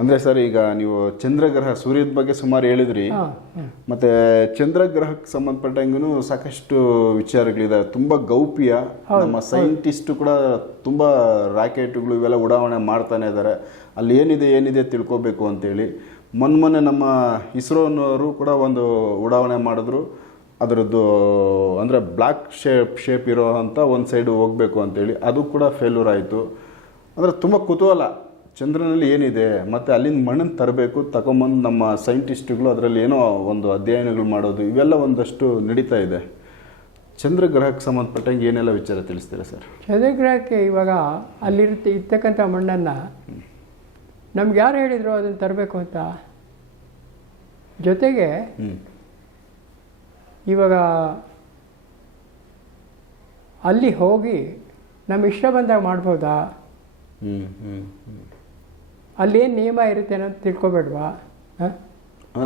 ಅಂದ್ರೆ ಸರ್ ಈಗ ನೀವು ಚಂದ್ರಗ್ರಹ ಸೂರ್ಯದ ಬಗ್ಗೆ ಸುಮಾರು ಹೇಳಿದ್ರಿ. ಮತ್ತೆ ಚಂದ್ರಗ್ರಹಕ್ಕೆ ಸಂಬಂಧಪಟ್ಟಂಗೂ ಸಾಕಷ್ಟು ವಿಚಾರಗಳಿದಾವೆ ತುಂಬಾ ಗೌಪ್ಯ. ನಮ್ಮ ಸೈಂಟಿಸ್ಟ್ ಕೂಡ ತುಂಬಾ ರಾಕೆಟ್ಗಳು ಇವೆಲ್ಲ ಉಡಾವಣೆ ಮಾಡ್ತಾನೆ ಇದ್ದಾರೆ. ಅಲ್ಲಿ ಏನಿದೆ ಏನಿದೆ ತಿಳ್ಕೊಬೇಕು ಅಂತೇಳಿ. ಮೊನ್ನೆ ನಮ್ಮ ಇಸ್ರೋನವರು ಕೂಡ ಒಂದು ಉಡಾವಣೆ ಮಾಡಿದ್ರು. ಅದರದ್ದು ಅಂದರೆ ಬ್ಲ್ಯಾಕ್ ಶೇಪ್ ಶೇಪ್ ಇರೋ ಅಂತ ಒಂದು ಸೈಡ್ ಹೋಗಬೇಕು ಅಂತೇಳಿ. ಅದು ಕೂಡ ಫೇಲ್ಯೂರ್ ಆಯಿತು. ಅಂದರೆ ತುಂಬ ಕುತೂಹಲ. ಚಂದ್ರನಲ್ಲಿ ಏನಿದೆ ಮತ್ತು ಅಲ್ಲಿಂದ ಮಣ್ಣನ್ನು ತರಬೇಕು ತಗೊಂಬಂದು ನಮ್ಮ ಸೈಂಟಿಸ್ಟ್ಗಳು ಅದರಲ್ಲಿ ಏನೋ ಒಂದು ಅಧ್ಯಯನಗಳು ಮಾಡೋದು ಇವೆಲ್ಲ ಒಂದಷ್ಟು ನಡೀತಾ ಇದೆ. ಚಂದ್ರಗ್ರಹಕ್ಕೆ ಸಂಬಂಧಪಟ್ಟಂಗೆ ಏನೆಲ್ಲ ವಿಚಾರ ತಿಳಿಸ್ತೀರಾ ಸರ್? ಚಂದ್ರಗ್ರಹಕ್ಕೆ ಇವಾಗ ಅಲ್ಲಿರುತ್ತೆ ಇರ್ತಕ್ಕಂಥ ಮಣ್ಣನ್ನು ನಮ್ಗೆ ಯಾರು ಹೇಳಿದರು ಅದನ್ನು ತರಬೇಕು ಅಂತ? ಜೊತೆಗೆ ಹ್ಞೂ ಇವಾಗ ಅಲ್ಲಿ ಹೋಗಿ ನಮ್ಮ ಇಷ್ಟ ಬಂದಾಗ ಮಾಡ್ಬೋದಾ? ಹ್ಞೂ ಹ್ಞೂ ಹ್ಞೂ ಅಲ್ಲೇನು ನಿಯಮ ಇರುತ್ತೆ ಅನ್ನೋದು ತಿಳ್ಕೊಬೇಡ್ವಾ?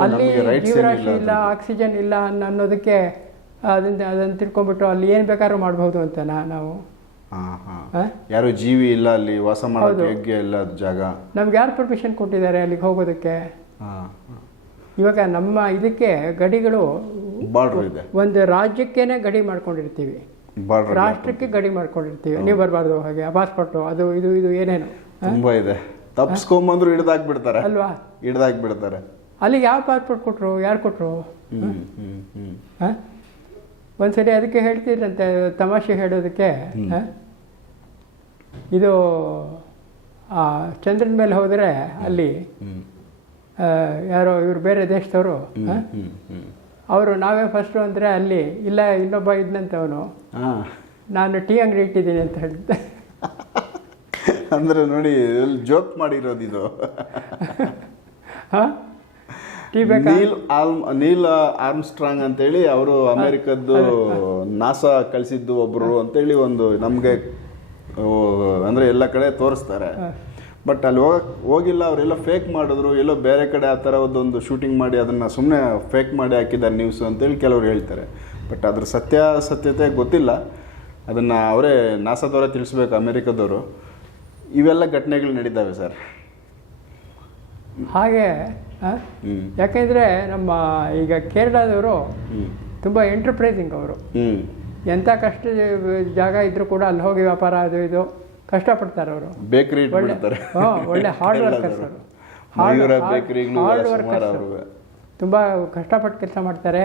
ಅಲ್ಲಿ ಜೀವರಾಶಿ ಇಲ್ಲ ಆಕ್ಸಿಜನ್ ಇಲ್ಲ ಅನ್ನೋ ಅನ್ನೋದಕ್ಕೆ ಅದನ್ನ ಅದನ್ನ ತಿಳ್ಕೊಂಡ್ಬಿಟ್ಟು ಅಲ್ಲಿ ಏನು ಬೇಕಾದ್ರೂ ಮಾಡ್ಬೋದು ಅಂತ ನಾವು? ಯಾರು ಜೀವಿ ಇಲ್ಲ ಅಲ್ಲಿ ವಾಸ ಮಾಡೋದು ಯೋಗ್ಯ ಇಲ್ಲ ಜಾಗ. ನಮ್ಗೆ ಯಾರು ಪರ್ಮಿಷನ್ ಕೊಟ್ಟಿದ್ದಾರೆ ಅಲ್ಲಿಗೆ ಹೋಗೋದಕ್ಕೆ? ಹಾಂ ಇವಾಗ ನಮ್ಮ ಇದಕ್ಕೆ ಗಡಿಗಳು ಇದೆ. ಒಂದು ರಾಜ್ಯಕ್ಕೇನೆ ಗಡಿ ಮಾಡ್ಕೊಂಡಿರ್ತೀವಿ. ರಾಷ್ಟ್ರಕ್ಕೆ ಗಡಿ ಮಾಡ್ಕೊಂಡಿರ್ತೀವಿ. ನೀವು ಬರಬಾರ್ದು ಹಾಗೆ ಪಾಸ್ಪೋರ್ಟು ಅದು ಇದು ಇದು ಏನೇನು? ತುಂಬಾ ಇದೆ. ತಪ್ಸ್ಕೊಂಬಂದ್ರು ಹಿಡ್ದಾಕ್ಬಿಡ್ತಾರೆ. ಅಲ್ವಾ? ಹಿಡ್ದಾಕ್ಬಿಡ್ತಾರೆ. ಅಲ್ಲಿಗೆ ಯಾವ ಪಾಸ್ಪೋರ್ಟ್ ಕೊಟ್ಟರು ಯಾರು ಕೊಟ್ಟರು ಒಂದ್ಸರಿ ಅದಕ್ಕೆ ಹೇಳ್ತಿದ್ರಂತೆ ತಮಾಷೆ ಹೇಳೋದಕ್ಕೆ. ಇದು ಆ ಚಂದ್ರನ ಮೇಲೆ ಹೋದರೆ ಅಲ್ಲಿ ಯಾರೋ ಇವ್ರು ಬೇರೆ ದೇಶದವರು ಅವರು ನಾವೇ ಫಸ್ಟು ಅಂದರೆ ಅಲ್ಲಿ ಇಲ್ಲ ಇನ್ನೊಬ್ಬ ಇದ್ನಂತವನು. ಅವನು ನಾನು ಟೀ ಅಂಗಡಿ ಇಟ್ಟಿದ್ದೀನಿ ಅಂತ ಹೇಳಿದ್ದೆ. ಅಂದ್ರೆ ನೋಡಿ ಜೋಕ್ ಮಾಡಿರೋದು ಇದು. ಹಾಂ? ನೀಲ್ ಆಲ್ಮ್ ನೀಲ್ ಆರ್ಮ್ಸ್ಟ್ರಾಂಗ್ ಅಂತೇಳಿ ಅವರು ಅಮೆರಿಕದ್ದು ನಾಸಾ ಕಳಿಸಿದ್ದು ಒಬ್ರು ಅಂತೇಳಿ ಒಂದು ನಮಗೆ ಅಂದ್ರೆ ಎಲ್ಲ ಕಡೆ ತೋರಿಸ್ತಾರೆ. ಬಟ್ ಅಲ್ಲಿ ಹೋಗಕ್ ಹೋಗಿಲ್ಲ ಅವರೆಲ್ಲ ಫೇಕ್ ಮಾಡಿದ್ರು ಎಲ್ಲೋ ಬೇರೆ ಕಡೆ ಆ ಥರದ್ದೊಂದು ಒಂದು ಶೂಟಿಂಗ್ ಮಾಡಿ ಅದನ್ನ ಸುಮ್ಮನೆ ಫೇಕ್ ಮಾಡಿ ಹಾಕಿದ್ದಾರೆ ನ್ಯೂಸ್ ಅಂತೇಳಿ ಕೆಲವರು ಹೇಳ್ತಾರೆ. ಬಟ್ ಅದ್ರ ಸತ್ಯಾಸತ್ಯತೆ ಗೊತ್ತಿಲ್ಲ. ಅದನ್ನ ಅವರೇ ನಾಸಾದವರೇ ತಿಳಿಸ್ಬೇಕು ಅಮೆರಿಕದವರು. ಇವೆಲ್ಲ ಘಟನೆಗಳು ನಡೀತಾವೆ ಸರ್. ಹಾಗೆ ಯಾಕೆಂದ್ರೆ ನಮ್ಮ ಈಗ ಕೇರಳದವರು ತುಂಬ ಎಂಟರ್ಪ್ರೈಸಿಂಗ್ ಅವರು. ಎಂತ ಎಂಥ ಕಷ್ಟ ಜಾಗ ಇದ್ರೂ ಕೂಡ ಅಲ್ಲಿ ಹೋಗಿ ವ್ಯಾಪಾರ ಅದು ಇದು ಕಷ್ಟಪಡ್ತಾರೆ ಅವರು. ಬೇಕರಿ ಒಳ್ಳೆ ಹಾರ್ಡ್ ವರ್ಕರ್ಸ್ ಅವರು. ಹಾರ್ಡ್ ವರ್ಕರ್ಸ್ ತುಂಬಾ ಕಷ್ಟಪಟ್ಟು ಕೆಲಸ ಮಾಡ್ತಾರೆ.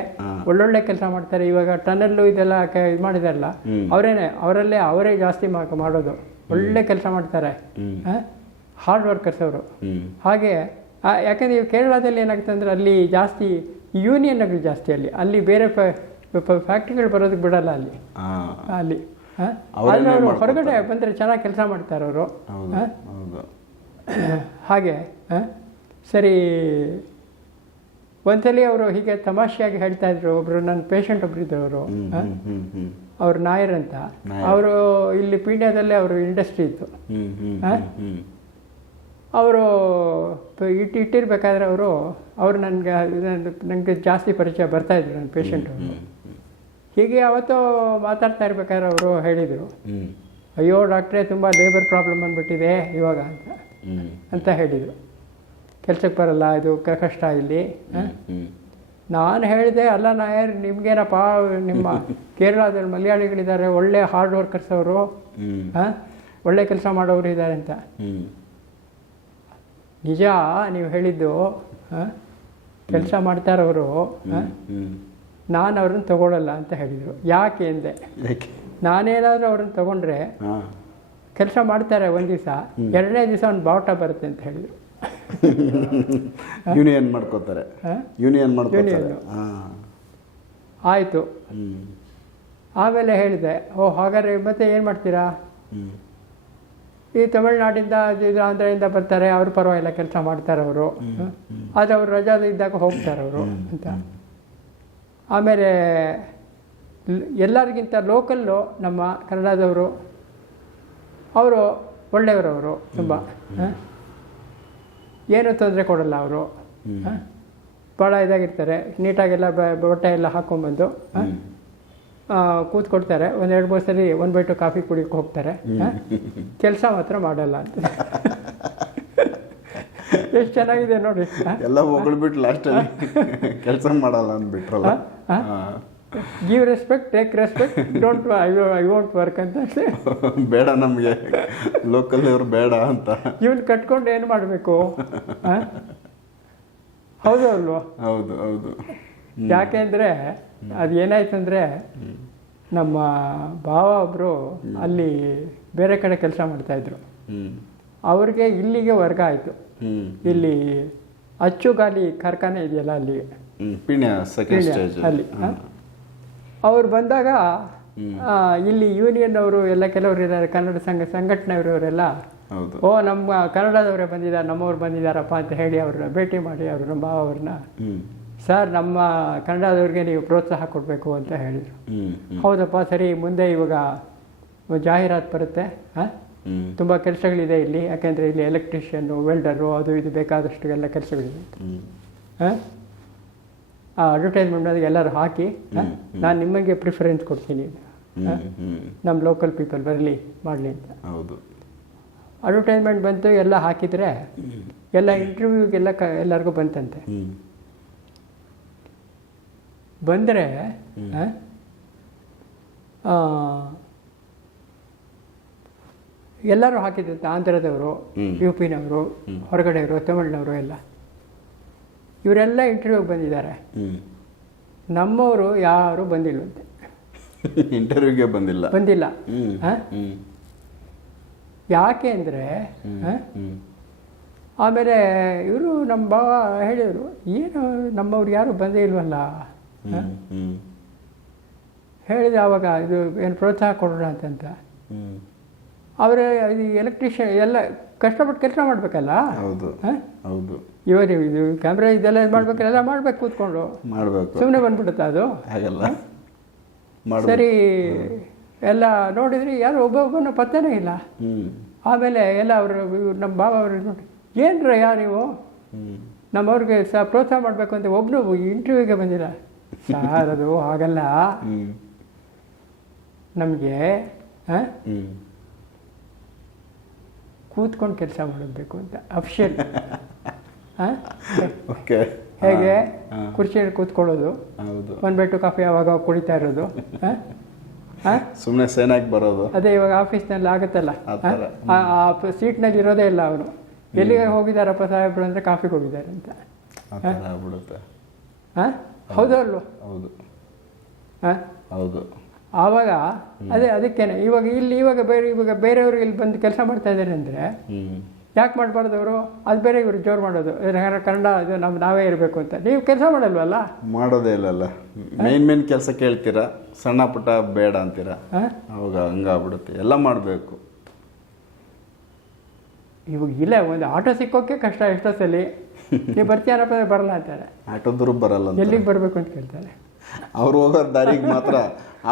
ಒಳ್ಳೊಳ್ಳೆ ಕೆಲಸ ಮಾಡ್ತಾರೆ. ಇವಾಗ ಟನಲ್ ಇದೆಲ್ಲ ಇದು ಮಾಡಿದಾರಲ್ಲ. ಅವರೇನೆ ಅವರಲ್ಲೇ ಅವರೇ ಜಾಸ್ತಿ ಮಾಡೋದು. ಒಳ್ಳೆ ಕೆಲಸ ಮಾಡ್ತಾರೆ. ಹಾರ್ಡ್ ವರ್ಕರ್ಸ್ ಅವರು. ಹಾಗೆ ಯಾಕಂದ್ರೆ ಕೇರಳದಲ್ಲಿ ಏನಾಗುತ್ತೆ ಅಂದರೆ ಅಲ್ಲಿ ಜಾಸ್ತಿ ಯೂನಿಯನ್ಗಳು ಜಾಸ್ತಿ ಅಲ್ಲಿ. ಅಲ್ಲಿ ಬೇರೆ ಫ್ಯಾಕ್ಟ್ರಿಗಳು ಬರೋದಕ್ಕೆ ಬಿಡಲ್ಲ ಅಲ್ಲಿ. ಅಲ್ಲಿ? ಅವರು ಹೊರಗಡೆ ಬಂದರೆ ಚೆನ್ನಾಗಿ ಕೆಲಸ ಮಾಡ್ತಾರೆ ಅವರು. ಹಾಗೆ? ಸರಿ ಒಂದ್ಸಲಿ ಅವರು ಹೀಗೆ ತಮಾಷೆಯಾಗಿ ಹೇಳ್ತಾ ಇದ್ರು. ಒಬ್ರು ನನ್ನ ಪೇಷಂಟ್ ಒಬ್ರು ಇದ್ರು ಅವರು ನಾಯರ್ ಅಂತ. ಅವರು ಇಲ್ಲಿ ಪೀಣ್ಯದಲ್ಲೇ ಅವರು ಇಂಡಸ್ಟ್ರಿ ಇತ್ತು ಅವರು ಇಟ್ಟು ಇಟ್ಟಿರ್ಬೇಕಾದ್ರೆ ಅವರು ಅವರು ನನಗೆ ನನಗೆ ಜಾಸ್ತಿ ಪರಿಚಯ ಬರ್ತಾ ಇದ್ರು ನನ್ನ ಪೇಷಂಟ್ ಹೀಗೆ ಅವತ್ತು ಮಾತಾಡ್ತಾ ಇರ್ಬೇಕಾದ್ರೆ ಅವರು ಹೇಳಿದರು. ಅಯ್ಯೋ ಡಾಕ್ಟ್ರೇ ತುಂಬ ಲೇಬರ್ ಪ್ರಾಬ್ಲಮ್ ಬಂದ್ಬಿಟ್ಟಿದೆ ಇವಾಗ ಅಂತ. ಅಂತ ಹೇಳಿದರು. ಕೆಲಸಕ್ಕೆ ಬರಲ್ಲ ಇದು ಕಷ್ಟ ಇಲ್ಲಿ. ನಾನು ಹೇಳಿದೆ ಅಲ್ಲ ನಾಯರ್ ನಿಮ್ಗೇನಪ್ಪ ನಿಮ್ಮ ಕೇರಳದಲ್ಲಿ ಮಲಯಾಳಿಗಳಿದ್ದಾರೆ ಒಳ್ಳೆ ಹಾರ್ಡ್ ವರ್ಕರ್ಸ್ ಅವರು? ಒಳ್ಳೆ ಕೆಲಸ ಮಾಡೋರು ಇದ್ದಾರೆ ಅಂತ. ನಿಜ ನೀವು ಹೇಳಿದ್ದು ಕೆಲಸ ಮಾಡ್ತಾರವರು ಅವರು ನಾನು ಅವ್ರನ್ನ ತಗೊಳ್ಳಲ್ಲ ಅಂತ ಹೇಳಿದರು. ಯಾಕೆ ಎಂದೆ ನಾನೇನಾದರೂ ಅವ್ರನ್ನ ತಗೊಂಡ್ರೆ ಕೆಲಸ ಮಾಡ್ತಾರೆ ಒಂದು ದಿವಸ ಎರಡನೇ ದಿವಸ ಒಂದು ಬಾವುಟ ಬರುತ್ತೆ ಅಂತ ಹೇಳಿದರು. ಯೂನಿಯನ್ ಮಾಡ್ಕೋತಾರೆ. ಯೂನಿಯನ್ ಮಾಡ್ಕೋತಾರೆ. ಆಯಿತು. ಆಮೇಲೆ ಹೇಳಿದೆ ಓ ಹಾಗಾದ್ರೆ ಮತ್ತೆ ಏನು ಮಾಡ್ತೀರಾ? ಈ ತಮಿಳ್ನಾಡಿಂದ ಇದು ಆಂಧ್ರದಿಂದ ಬರ್ತಾರೆ ಅವ್ರು ಪರವಾಗಿಲ್ಲ ಕೆಲಸ ಮಾಡ್ತಾರೆ ಅವರು. ಆದರೆ ಅವರು ರಜಾದ ಇದ್ದಾಗ ಹೋಗ್ತಾರೆ ಅವರು ಅಂತ. ಆಮೇಲೆ ಎಲ್ಲರಿಗಿಂತ ಲೋಕಲ್ಲು ನಮ್ಮ ಕನ್ನಡದವರು ಅವರು ಒಳ್ಳೆಯವರವರು ತುಂಬ. ಏನು ತೊಂದರೆ ಕೊಡಲ್ಲ ಅವರು. ಭಾಳ ಇದಾಗಿರ್ತಾರೆ. ನೀಟಾಗೆಲ್ಲ ಬಟ್ಟೆ ಎಲ್ಲ ಹಾಕ್ಕೊಂಬಂದು ಹ? ಆ, ಕೂತ್ಕೊಡ್ತಾರೆ. ಒಂದು ಎರಡು ಮೂರು ಸರಿ ಒಂದು ಬೈಟು ಕಾಫಿ ಕುಡಿಯೋಕೆ ಹೋಗ್ತಾರೆ. ಕೆಲಸ ಮಾತ್ರ ಮಾಡಲ್ಲ ಅಂತ. ಎಷ್ಟು ಚೆನ್ನಾಗಿದೆ ನೋಡಿ. ಎಲ್ಲ ಹೋಗ್ಬಿಟ್ಟು ಲಾಸ್ಟಲ್ಲಿ ಕೆಲಸ ಮಾಡಲ್ಲ ಅಂದ್ಬಿಟ್ರಲ್ಲ. Give respect take respect don't I I want work ಅಂತ ಬೇಡ ನಮಗೆ. ಲೋಕಲ್ ಅವ್ರು ಬೇಡ ಅಂತ. ಇವನ್ ಕಟ್ಕೊಂಡು ಏನು ಮಾಡಬೇಕು? ಹೌದು ಅಲ್ವಾ? ಹೌದು ಹೌದು. ಯಾಕೆಂದರೆ ಅದು ಏನಾಯ್ತಂದರೆ ನಮ್ಮ ಭಾವ ಒಬ್ಬರು ಅಲ್ಲಿ ಬೇರೆ ಕಡೆ ಕೆಲಸ ಮಾಡ್ತಾಯಿದ್ರು ಅವ್ರಿಗೆ ಇಲ್ಲಿಗೆ ವರ್ಗ ಆಯಿತು. ಇಲ್ಲಿ ಅಚ್ಚುಗಾಲಿ ಕಾರ್ಖಾನೆ ಇದೆಯಲ್ಲ ಅಲ್ಲಿ? ಅಲ್ಲಿ. ಅವ್ರು ಬಂದಾಗ ಇಲ್ಲಿ ಯೂನಿಯನ್ ಅವರು ಎಲ್ಲ ಕೆಲವರು ಇದ್ದಾರೆ ಕನ್ನಡ ಸಂಘ ಸಂಘಟನೆಯವರವರೆಲ್ಲ. ಓ ನಮ್ಮ ಕನ್ನಡದವರೇ ಬಂದಿದ್ದಾರೆ ನಮ್ಮವ್ರು ಬಂದಿದ್ದಾರಪ್ಪ ಅಂತ ಹೇಳಿ ಅವ್ರನ್ನ ಭೇಟಿ ಮಾಡಿ ಅವರು ನಮ್ಮ ಭಾವ ಅವ್ರನ್ನ ಸರ್ ನಮ್ಮ ಕನ್ನಡದವ್ರಿಗೆ ನೀವು ಪ್ರೋತ್ಸಾಹ ಕೊಡಬೇಕು ಅಂತ ಹೇಳಿದರು. ಹೌದಪ್ಪ ಸರಿ ಮುಂದೆ ಇವಾಗ ಜಾಹೀರಾತು ಬರುತ್ತೆ ಹಾಂ? ತುಂಬ ಕೆಲಸಗಳಿದೆ ಇಲ್ಲಿ ಯಾಕೆಂದರೆ ಇಲ್ಲಿ ಎಲೆಕ್ಟ್ರಿಷಿಯನ್ನು ವೆಲ್ಡರು ಅದು ಇದು ಬೇಕಾದಷ್ಟು ಎಲ್ಲ ಕೆಲಸಗಳಿದೆ ಹಾಂ? ಆ ಅಡ್ವರ್ಟೈಸ್ಮೆಂಟ್ ಎಲ್ಲರೂ ಹಾಕಿ ನಾನು ನಿಮಗೆ ಪ್ರಿಫರೆನ್ಸ್ ಕೊಡ್ತೀನಿ. ನಮ್ಮ ಲೋಕಲ್ ಪೀಪಲ್ ಬರಲಿ ಮಾಡಲಿ ಅಂತ. ಹೌದು. ಅಡ್ವರ್ಟೈಸ್ಮೆಂಟ್ ಬಂತು ಎಲ್ಲ ಹಾಕಿದರೆ ಎಲ್ಲ ಇಂಟರ್ವ್ಯೂಗೆಲ್ಲ ಕ ಎಲ್ಲರಿಗೂ ಬಂತಂತೆ. ಬಂದರೆ ಎಲ್ಲರೂ ಹಾಕಿದಂತೆ ಆಂಧ್ರದವರು. ಯು ಪಿನವರು ಹೊರಗಡೆಯವರು ತಮಿಳ್ನವರು ಎಲ್ಲ. ಇವರೆಲ್ಲ ಇಂಟರ್ವ್ಯೂಗೆ ಬಂದಿದ್ದಾರೆ. ನಮ್ಮವರು ಯಾರು ಬಂದಿಲ್ವಂತೆ ಇಂಟರ್ವ್ಯೂಗೆ ಬಂದಿಲ್ಲ. ಬಂದಿಲ್ಲ. ಯಾಕೆ ಅಂದರೆ ಆಮೇಲೆ ಇವರು ನಮ್ಮ ಭಾವ ಹೇಳಿದರು ಏನು ನಮ್ಮವ್ರು ಯಾರು ಬಂದೇ ಇಲ್ವಲ್ಲ? ಹೇಳಿದೆ ಆವಾಗ ಇದು ಏನು ಪ್ರೋತ್ಸಾಹ ಕೊಡೋಣ ಅಂತಂತ ಅವರ ಇದು ಎಲೆಕ್ಟ್ರಿಷಿಯನ್ ಎಲ್ಲ ಕಷ್ಟಪಟ್ಟು ಕೆಲಸ ಮಾಡಬೇಕಲ್ಲ? ಹೌದು. ಹ? ಹೌದು. ಇವಾಗ ಇದು ಕ್ಯಾಮ್ರಾ ಇದೆಲ್ಲ ಇದು ಮಾಡ್ಬೇಕು ಎಲ್ಲ ಮಾಡ್ಬೇಕು ಕೂತ್ಕೊಂಡು. ಮಾಡಬೇಕು. ಸುಮ್ಮನೆ ಬಂದ್ಬಿಡುತ್ತಾ ಅದು? ಹಾಗಲ್ಲ. ಸರಿ ಎಲ್ಲ ನೋಡಿದ್ರಿ ಯಾರು ಒಬ್ಬೊಬ್ಬನ ಪತ್ತೆನೇ ಇಲ್ಲ. ಆಮೇಲೆ ಎಲ್ಲ ಅವರು ಇವ್ರು ನಮ್ಮ ಬಾಬಾ ಅವರು ನೋಡಿ. ಏನ್ರ ಯಾರು ನೀವು? ನಮ್ಮವ್ರಿಗೆ ಸಹ ಪ್ರೋತ್ಸಾಹ ಮಾಡಬೇಕು ಅಂತ ಒಬ್ಬನು ಇಂಟರ್ವ್ಯೂಗೆ ಬಂದಿಲ್ಲ. ಸರ್ ಅದು ಹಾಗಲ್ಲ. ಹ್ಮ್. ನಮಗೆ ಕೂತ್ಕೊಂಡು ಕೆಲಸ ಮಾಡಬೇಕು ಅಂತ. Official okay. ಹೇಗೆ? ಕುರ್ಚಿಯಲ್ಲಿ ಕೂತ್ಕೊಳ್ಳೋದು. ಹೌದು. ಒಂದು ಬೆಟ್ಟು ಕಾಫಿ ಯಾವಾಗ ಕುಡಿತಾ ಇರೋದು? ಸುಮ್ಮನೆ ಸೇನಾಗಿ ಬರೋದು. ಅದೇ ಇವಾಗ ಆಫೀಸ್ನಲ್ಲಿ ಆಗುತ್ತಲ್ಲ? ಆ ಸೀಟ್ನಲ್ಲಿ ಇರೋದೇ ಇಲ್ಲ ಅವರು ಎಲ್ಲಿಗೆ ಹೋಗಿದ್ದಾರಪ್ಪ ಸಾಹೇಬ್ರು ಅಂದರೆ ಕಾಫಿ ಹೋಗಿದ್ದಾರೆ ಅಂತ. ಹಾಂ? ಹೌದು. ಅಲ್ವೋ ಹೌದು. ಹಾಂ? ಹೌದು. ಆವಾಗ ಅದೇ ಅದಕ್ಕೇನೆ. ಇವಾಗ ಇಲ್ಲಿ ಇವಾಗ ಬೇರೆ ಇವಾಗ ಬೇರೆಯವರು ಇಲ್ಲಿ ಬಂದು ಕೆಲಸ ಮಾಡ್ತಾ ಇದ್ದಾರೆ ಅಂದರೆ ಯಾಕೆ ಮಾಡಬಾರ್ದು ಅವರು ಅದು ಬೇರೆ ಇವರು ಜೋರು ಮಾಡೋದು. ಕನ್ನಡ ಇದು ನಮ್ಮ ನಾವೇ ಇರಬೇಕು ಅಂತ. ನೀವು ಕೆಲಸ ಮಾಡಲ್ವಲ್ಲ? ಮಾಡೋದೇ ಇಲ್ಲಲ್ಲ ಮೇನ್ ಮೇನ್ ಕೆಲಸ ಕೇಳ್ತೀರಾ? ಸಣ್ಣ ಪುಟ್ಟ ಬೇಡ ಅಂತೀರಾ? ಅವಾಗ ಹಂಗಾಗ್ಬಿಡುತ್ತೆ. ಎಲ್ಲ ಮಾಡಬೇಕು. ಇವಾಗ ಇಲ್ಲ ಒಂದು ಆಟೋ ಸಿಕ್ಕೋಕೆ ಕಷ್ಟ ಎಷ್ಟೊತ್ತಲ್ಲಿ ನೀವು ಬರ್ತೀಯಾರಪ್ಪ ಬರಲ್ಲ ಅಂತಾರೆ. ಆಟೋದ್ರು ಬರಲ್ಲ ಎಲ್ಲಿಗೆ ಬರಬೇಕು ಅಂತ ಕೇಳ್ತಾರೆ. ಅವ್ರು ಹೋಗೋ ದಾರಿಗೆ ಮಾತ್ರ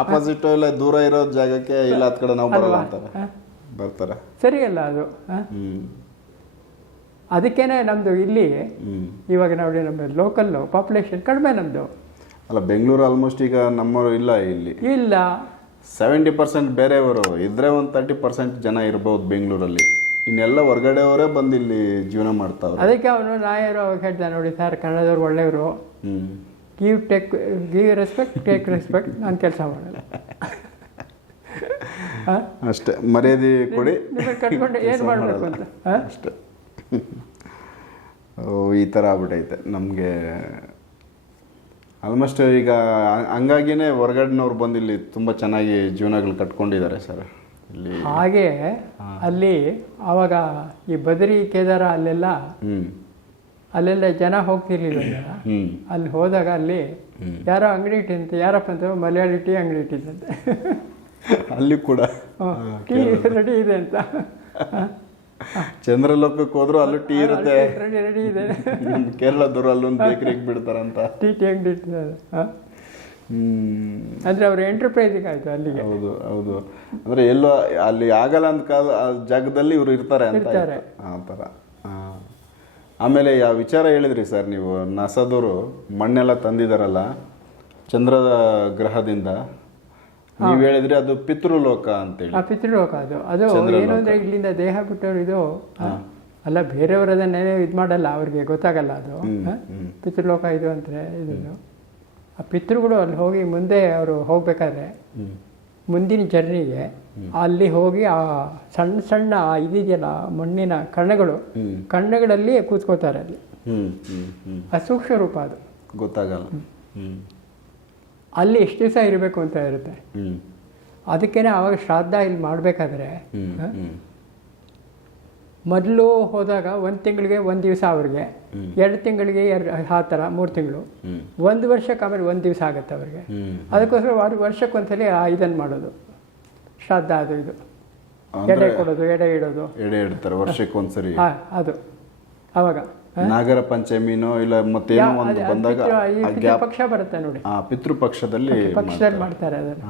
ಆಪೋಸಿಟ್ ಇಲ್ಲ ದೂರ ಇರೋ ಜಾಗಕ್ಕೆ ಇಲ್ಲ ಹತ್ ಕಡೆ ನಾವು ಬರಲ್ಲ ಅಂತಾರೆ. ಬರ್ತಾರೆ. ಸರಿಯಲ್ಲ ಅದು. ಅದಕ್ಕೇನೆ ನಮ್ಮದು ಇಲ್ಲಿ ಇವಾಗ ನೋಡಿ ನಮ್ಮ ಲೋಕಲ್ ಪಾಪ್ಯುಲೇಷನ್ ಕಡಿಮೆ ನಮ್ಮದು ಅಲ್ಲ ಬೆಂಗಳೂರು ಆಲ್ಮೋಸ್ಟ್ ಈಗ ನಮ್ಮವರು ಇಲ್ಲ ಇಲ್ಲಿ. ಇಲ್ಲ. ಸೆವೆಂಟಿ ಪರ್ಸೆಂಟ್ ಬೇರೆಯವರು ಇದ್ರೆ ಒಂದು ತರ್ಟಿ ಪರ್ಸೆಂಟ್ ಜನ ಇರ್ಬೋದು ಬೆಂಗಳೂರಲ್ಲಿ. ಇನ್ನೆಲ್ಲ ಹೊರಗಡೆಯವರೇ ಬಂದು ಇಲ್ಲಿ ಜೀವನ ಮಾಡ್ತಾವ್ರೆ. ಅದಕ್ಕೆ ಅವನು ನಾಯರು ಅವಾಗ ಹೇಳ್ದ ನೋಡಿ ಸರ್ ಕನ್ನಡದವ್ರು ಒಳ್ಳೆಯವರು. Give take give respect take respect ನಾನು ಕೆಲಸ ಮಾಡಲ್ಲ. ಅಷ್ಟೇ ಮರ್ಯಾದೆ ಕೊಡಿ. ಕಟ್ಕೊಂಡು ಏನು ಮಾಡಬೇಕು ಅಂತ? ಅಷ್ಟೇ. ಈ ಥರ ಆಗ್ಬಿಟ್ಟೈತೆ ನಮಗೆ ಆಲ್ಮೋಸ್ಟ್ ಈಗ ಹಂಗ್- ಹಂಗಾಗಿನೇ ಹೊರಗಡೆನವ್ರು ಬಂದು ಇಲ್ಲಿ ತುಂಬ ಚೆನ್ನಾಗಿ ಜೀವನಗಳು ಕಟ್ಕೊಂಡಿದ್ದಾರೆ ಸರ್. ಇಲ್ಲಿ ಹಾಗೆ ಅಲ್ಲಿ ಆವಾಗ ಈ ಬದರಿ ಕೇದಾರ ಅಲ್ಲೆಲ್ಲ ಅಲ್ಲೆಲ್ಲ ಜನ ಹೋಗ್ತಿರ್ಲಿಲ್ಲ ಅಲ್ಲಿ ಹೋದಾಗ ಅಲ್ಲಿ ಯಾರೋ ಅಂಗಡಿ ಇಟ್ಟಿದ್ದಂತೆ ಯಾರಪ್ಪ ಅಂತ ಮಲಯಾಳಿ ಟೀ ಅಂಗಡಿ ಇಟ್ಟಿದ್ದಂತೆ. ಅಲ್ಲಿ ಕೂಡ. ಟೀ ರೆಡಿ ಇದೆ ಅಂತ. ಚಂದ್ರಲೋಕಕ್ಕೆ ಹೋದ್ರು ಅಲ್ಲೂ ಟೀ ಇರುತ್ತೆ. ರೆಡಿ ಇದೆ. ಕೇರಳದವ್ರು ಅಲ್ಲೊಂದು ಬೇಕರಿಗೆ ಬಿಡ್ತಾರಂತ ಟೀ ಟೀ ಅಂಗಡಿ ಇಟ್ಟಿದ್ದಾರೆ. ಅಂದ್ರೆ ಅವ್ರ ಎಂಟರ್ಪ್ರೈಸಿಗೆ ಆಯ್ತು ಅಲ್ಲಿಗೆ. ಹೌದು ಹೌದು. ಅಂದ್ರೆ ಎಲ್ಲೋ ಅಲ್ಲಿ ಆಗಲ್ಲ ಅಂತ ಕಾಲ ಆ ಜಾಗದಲ್ಲಿ ಇವ್ರು ಇರ್ತಾರೆ ಅಂತ ಇರ್ತಾರೆ. ಆಯ್ತು. ಆ ಥರ. ಆ. ಆಮೇಲೆ ಯಾವ ವಿಚಾರ ಹೇಳಿದ್ರಿ ಸರ್ ನೀವು? ನಾಸಾದವರು ಮಣ್ಣೆಲ್ಲ ತಂದಿದಾರಲ್ಲ ಚಂದ್ರದ ಗ್ರಹದಿಂದ. ನೀವು ಹೇಳಿದ್ರೆ ಅದು ಪಿತೃಲೋಕ ಅಂತೇಳಿ. ಆ ಪಿತೃಲೋಕ ಅದು. ಅದು ಏನು ಅಂದ್ರೆ ಇಲ್ಲಿಂದ ದೇಹ ಬಿಟ್ಟವರು ಇದು ಅಲ್ಲ ಬೇರೆಯವರು ಅದನ್ನೇ ಇದು ಮಾಡಲ್ಲ ಅವ್ರಿಗೆ ಗೊತ್ತಾಗಲ್ಲ ಅದು? ಪಿತೃಲೋಕ ಇದು ಅಂದರೆ ಇದನ್ನು ಆ ಪಿತೃಗಳು ಅಲ್ಲಿ ಹೋಗಿ ಮುಂದೆ ಅವರು ಹೋಗ್ಬೇಕಾದ್ರೆ ಮುಂದಿನ ಜರ್ನಿಗೆ ಅಲ್ಲಿ ಹೋಗಿ ಆ ಸಣ್ಣ ಸಣ್ಣ ಇದಿದೆಯಲ್ಲ ಮಣ್ಣಿನ ಕಣ್ಣಗಳು ಹ್ಮ್. ಕಣ್ಣಗಳಲ್ಲಿ ಕೂತ್ಕೋತಾರೆ ಅಲ್ಲಿ. ಅಸೂಕ್ಷ್ಮ ರೂಪ ಅದು. ಗೊತ್ತಾಗಲ್ಲ. ಅಲ್ಲಿ ಎಷ್ಟು ದಿವಸ ಇರಬೇಕು ಅಂತ ಇರುತ್ತೆ. ಅದಕ್ಕೇನೆ ಆವಾಗ ಶ್ರಾದ್ದ ಇಲ್ಲಿ ಮಾಡಬೇಕಾದ್ರೆ ಮೊದಲು ಹೋದಾಗ ಒಂದು ತಿಂಗಳಿಗೆ ಒಂದು ದಿವಸ ಅವ್ರಿಗೆ ಎರಡು ತಿಂಗಳಿಗೆ ಎರಡು ಆ ಥರ ಮೂರು ತಿಂಗಳು. ಒಂದು ವರ್ಷಕ್ಕೆ ಆಮೇಲೆ ಒಂದು ದಿವಸ ಆಗುತ್ತೆ ಅವ್ರಿಗೆ. ಅದಕ್ಕೋಸ್ಕರ ವಾರ ವರ್ಷಕ್ಕೊಂದ್ಸಲಿ ಆ ಇದನ್ನು ಮಾಡೋದು. ಶ್ರಾದ್ದ ಅದು ಇದು. ಎಡೆ ಕೊಡೋದು ಎಡೆ ಇಡೋದು. ಎಡೆ ಇಡ್ತಾರೆ ವರ್ಷಕ್ಕೆ ಒಂದ್ಸರಿ. ಆ, ಅದು. ಅವಾಗ ನಾಗರ ಪಂಚಮಿನೋ ಇಲ್ಲ ಮತ್ತೇನೋ ಒಂದು ಬಂದಾಗ ಪಕ್ಷ ಬರುತ್ತೆ ನೋಡಿ. ಪಿತೃಪಕ್ಷದಲ್ಲಿ ಪಕ್ಷದಲ್ಲಿ ಮಾಡ್ತಾರೆ. ಅದನ್ನು.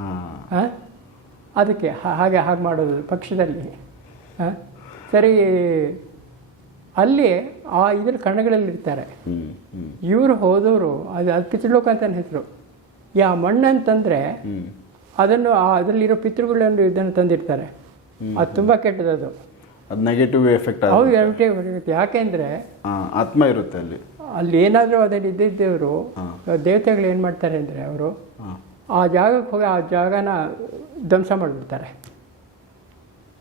ಅದಕ್ಕೆ ಹಾಗೆ ಹಾಗೆ ಮಾಡೋದು ಪಕ್ಷದಲ್ಲಿ? ಸರಿ ಅಲ್ಲಿ ಆ ಇದ್ರ ಕಣಗಳಲ್ಲಿ ಇರ್ತಾರೆ ಇವರು ಹೋದವರು ಅದು ಅದು ಪಿತೃಲೋಕ ಅಂತ ಹೆಸರು. ಯಾ ಮಣ್ಣಂತಂದರೆ ಹ್ಮ್. ಅದನ್ನು ಆ ಅದರಲ್ಲಿರೋ ಪಿತೃಗಳನ್ನು ಇದನ್ನು ತಂದಿರ್ತಾರೆ ಅದು ತುಂಬ ಕೆಟ್ಟದದು. ಅದು ನೆಗೆಟಿವ್ ಎಫೆಕ್ಟ್ ಹೌದು ನೆಗೆಟಿವ್ ಬರುತ್ತೆ ಯಾಕೆಂದರೆ ಆತ್ಮ ಇರುತ್ತೆ ಅಲ್ಲಿ. ಅಲ್ಲಿ ಏನಾದರೂ ಅದನ್ನು ಇದ್ದಿದ್ದವರು. ದೇವತೆಗಳು ಏನು ಮಾಡ್ತಾರೆ ಅಂದರೆ ಅವರು ಆ ಜಾಗಕ್ಕೆ ಹೋಗಿ ಆ ಜಾಗನ ಧ್ವಂಸ ಮಾಡಿಬಿಡ್ತಾರೆ.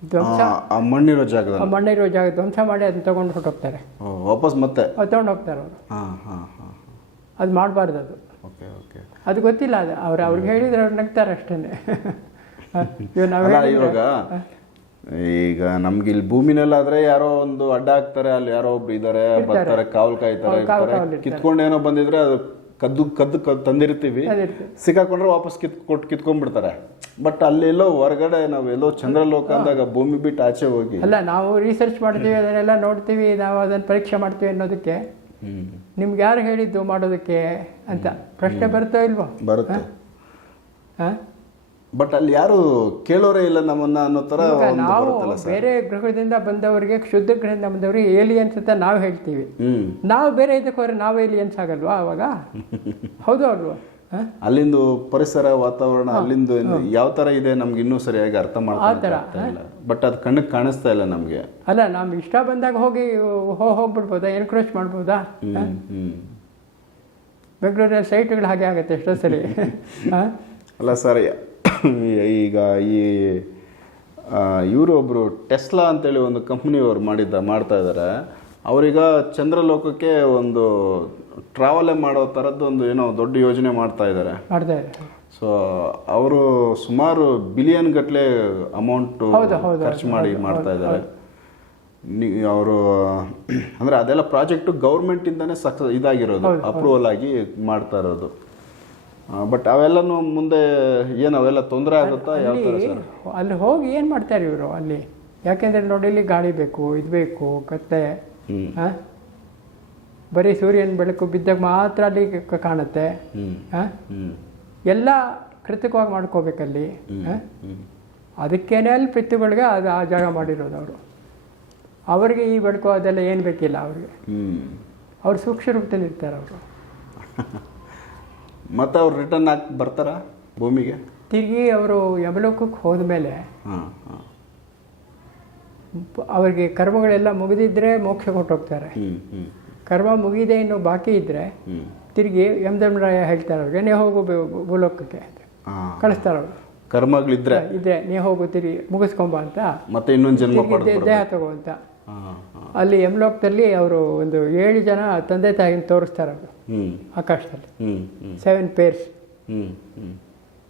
ಧ್ವಂಸ ಆ- ಆ ಮಣ್ಣಿರೋ ಆ ಜಾಗದಲ್ಲಿ ಮಣ್ಣಿರೋ ಜಾಗ ಧ್ವಂಸ ಮಾಡಿ ಅದನ್ನ ತೊಗೊಂಡು ಹೊರಟೋಗ್ತಾರೆ. ವಾಪಸ್ ಮತ್ತೆ? ಅದು ತೊಗೊಂಡು ಹೋಗ್ತಾರೆ ಅವರು. ಹಾ ಹಾ ಹಾ. ಅದು ಮಾಡಬಾರ್ದು ಅದು. Okay okay. ಅದು ಗೊತ್ತಿಲ್ಲ ಅದು ಅವ್ರು ಅವ್ರಿಗೆ ಹೇಳಿದ್ರೆ ಅವ್ರು ನಗ್ತಾರೆ ಅಷ್ಟೇ ಇವಾಗ ಈಗ ನಮ್ಗೆ ಇಲ್ಲಿ ಭೂಮಿನಲ್ಲಾದ್ರೆ ಯಾರೋ ಒಂದು ಅಡ್ಡ ಹಾಕ್ತಾರೆ ಅಲ್ಲಿ ಯಾರೋ ಒಬ್ರು ಇದಾರೆ ಬರ್ತಾರೆ ಕಾವಲ್ ಕಾಯ್ತಾರೆ ಇರ್ತಾರೆ. ಕಾವಲ್ ಕಿತ್ಕೊಂಡು ಏನೋ ಬಂದಿದ್ರೆ ಅದು ಕದ್ದು ಕದ್ದು ಕದ್ದು ತಂದಿರ್ತೀವಿ. ಸಿಕ್ಕಾಕೊಂಡ್ರೆ ವಾಪಸ್ ಕಿತ್ ಕೊಟ್ಟು ಕಿತ್ಕೊಂಡ್ಬಿಡ್ತಾರೆ. ಬಟ್ ಅಲ್ಲೆಲ್ಲೋ ಹೊರಗಡೆ ನಾವು ಎಲ್ಲೋ ಚಂದ್ರಲೋಕ ಅಂದಾಗ ಭೂಮಿ ಬಿಟ್ಟು ಆಚೆ ಹೋಗಿ. ಅಲ್ಲ ನಾವು ರಿಸರ್ಚ್ ಮಾಡ್ತೀವಿ ಅದನ್ನೆಲ್ಲ ನೋಡ್ತೀವಿ ನಾವು ಅದನ್ನ ಪರೀಕ್ಷೆ ಮಾಡ್ತೀವಿ ಅನ್ನೋದಕ್ಕೆ. ನಿಮ್ಗೆ ಯಾರು ಹೇಳಿದ್ದು ಮಾಡೋದಕ್ಕೆ ಅಂತ? ಪ್ರಶ್ನೆ ಬರ್ತೋ ಇಲ್ವೋ? ಬರುತ್ತೆ. ಹಾಂ? ಬಟ್ ಅಲ್ಲಿ ಯಾರು ಕೇಳೋರೇ ಇಲ್ಲ ನಮ್ಮನ್ನ ಅನ್ನೋ ತರ ನಾವು ಬೇರೆ ಗ್ರಹದಿಂದ ಬಂದವರಿಗೆ ಶುದ್ಧ ಗ್ರಹದಿಂದ ಬಂದವರಿಗೆ ಏಲಿಯನ್ಸ್ ಅಂತ ನಾವು ಹೇಳ್ತೀವಿ. ನಾವು ಬೇರೆ ಇದಕ್ಕೆ ಹೋದ್ರೆ ನಾವು ಏಲಿಯನ್ಸ್ ಆಗಲ್ವಾ ಅವಾಗ? ಹೌದು ಅಲ್ವಾ? ಅಲ್ಲಿಂದ ಪರಿಸರ ವಾತಾವರಣ ಅಲ್ಲಿಂದು ಯಾವ ತರ ಇದೆ ನಮ್ಗೆ ಇನ್ನೂ ಸರಿಯಾಗಿ ಅರ್ಥ ಇಲ್ಲ. ಬಟ್ ಅದು ಕಣ್ಣಿಗೆ ಕಾಣಿಸ್ತಾ ಇಲ್ಲ ನಮ್ಗೆ. ಅಲ್ಲ ನಮ್ಗೆ ಇಷ್ಟ ಬಂದಾಗ ಹೋಗಿ ಹೋಗ್ಬಿಡ್ಬೋದಾ? ಎನ್ಕ್ರೋಚ್ ಮಾಡ್ಬೋದಾ? ಬೆಂಗಳೂರಿನ ಸೈಟ್ಗಳು ಹಾಗೆ ಆಗುತ್ತೆ ಎಷ್ಟೋ ಸರಿ. ಅಲ್ಲ ಸರ್ ಈಗ ಈ ಇವರು ಒಬ್ಬರು ಟೆಸ್ಲಾ ಅಂತೇಳಿ ಒಂದು ಕಂಪ್ನಿಯವರು ಮಾಡಿದ್ದ ಮಾಡ್ತಾ ಇದ್ದಾರೆ ಅವರೀಗ ಚಂದ್ರಲೋಕಕ್ಕೆ ಒಂದು ಟ್ರಾವೆಲೇ ಮಾಡೋ ಥರದ್ದು ಒಂದು ಏನೋ ದೊಡ್ಡ ಯೋಜನೆ ಮಾಡ್ತಾ ಇದ್ದಾರೆ ಸೊ ಅವರು ಸುಮಾರು ಬಿಲಿಯನ್ ಗಟ್ಟಲೆ ಅಮೌಂಟ್ ಖರ್ಚು ಮಾಡಿ ಮಾಡ್ತಾ ಇದ್ದಾರೆ ಅವರು ಅಂದ್ರೆ ಅದೆಲ್ಲ ಪ್ರಾಜೆಕ್ಟ್ ಗೌರ್ಮೆಂಟ್ ಇಂದಾನೆ ಸಕ್ಸಸ್ ಇದಾಗಿರೋದು ಅಪ್ರೂವಲ್ ಆಗಿ ಮಾಡ್ತಾ ಇರೋದು. ಬಟ್ ಅವೆಲ್ಲನೂ ಮುಂದೆ ಏನು ಅವೆಲ್ಲ ತೊಂದರೆ ಆಗುತ್ತಾ? ಯಾವ ಥರ ಅಲ್ಲಿ ಸರ್? ಅಲ್ಲಿ ಹೋಗಿ ಏನು ಮಾಡ್ತಾರೆ ಇವರು ಅಲ್ಲಿ? ಯಾಕೆಂದ್ರೆ ನೋಡಿ ಇಲ್ಲಿ ಗಾಳಿ ಬೇಕು ಇದು ಬೇಕು ಕತ್ತೆ ಹ? ಬರೀ ಸೂರ್ಯನ ಬೆಳಕು ಬಿದ್ದಾಗ ಮಾತ್ರ ಅಲ್ಲಿ ಕಾಣುತ್ತೆ? ಎಲ್ಲ ಕೃತಕವಾಗಿ ಮಾಡ್ಕೋಬೇಕಲ್ಲಿ ಅದಕ್ಕೇನೆ ಅಲ್ಲಿ ಪಿತ್ತುಗಳಿಗೆ ಅದು ಆ ಜಾಗ ಮಾಡಿರೋದು ಅವರು. ಅವರಿಗೆ ಈ ಬೆಳಕು ಅದೆಲ್ಲ ಏನು ಬೇಕಿಲ್ಲ ಅವ್ರಿಗೆ. ಅವ್ರು ಸೂಕ್ಷ್ಮ ರೂಪದಲ್ಲಿ ಇರ್ತಾರೆ ಅವರು. ಮತ್ತೆ ಅವ್ರು ರಿಟರ್ನ್ ಹಾಕಿ ಬರ್ತಾರ ಭೂಮಿಗೆ? ತಿರುಗಿ ಅವರು ಯಮಲೋಕಕ್ಕೆ ಹೋದ್ಮೇಲೆ ಅವರಿಗೆ ಕರ್ಮಗಳೆಲ್ಲ ಮುಗಿದಿದ್ರೆ ಮೋಕ್ಷ ಕೊಟ್ಟೋಗ್ತಾರೆ. ಕರ್ಮ ಮುಗಿದೇ ಇನ್ನು ಬಾಕಿ ಇದ್ರೆ ತಿರುಗಿ ಯಮಧರ್ಮರಾಯ ಹೇಳ್ತಾರೆ ಅವ್ರಿಗೆ ನೀವು ಹೋಗು ಭೂಲೋಕಕ್ಕೆ ಕಳಿಸ್ತಾರೆ ಅವರು. ಕರ್ಮಗಳಿದ್ರೆ? ಇದ್ರೆ ನೀವು ಹೋಗು ತಿರುಗಿ ಮುಗಿಸ್ಕೊಂಬ ಅಂತ. ಮತ್ತೆ ಇನ್ನೊಂದು ಜನ್ಮ ದೇಹ ತಗೋ ಅಂತ. ಅಲ್ಲಿ ಯಮಲೋಕದಲ್ಲಿ ಅವರು ಒಂದು ಏಳು ಜನ ತಂದೆ ತಾಯಿನ ತೋರಿಸ್ತಾರೆ ಅವರು ಆಕಾಶದಲ್ಲಿ. ಸೆವೆನ್ ಪೇರ್ಸ್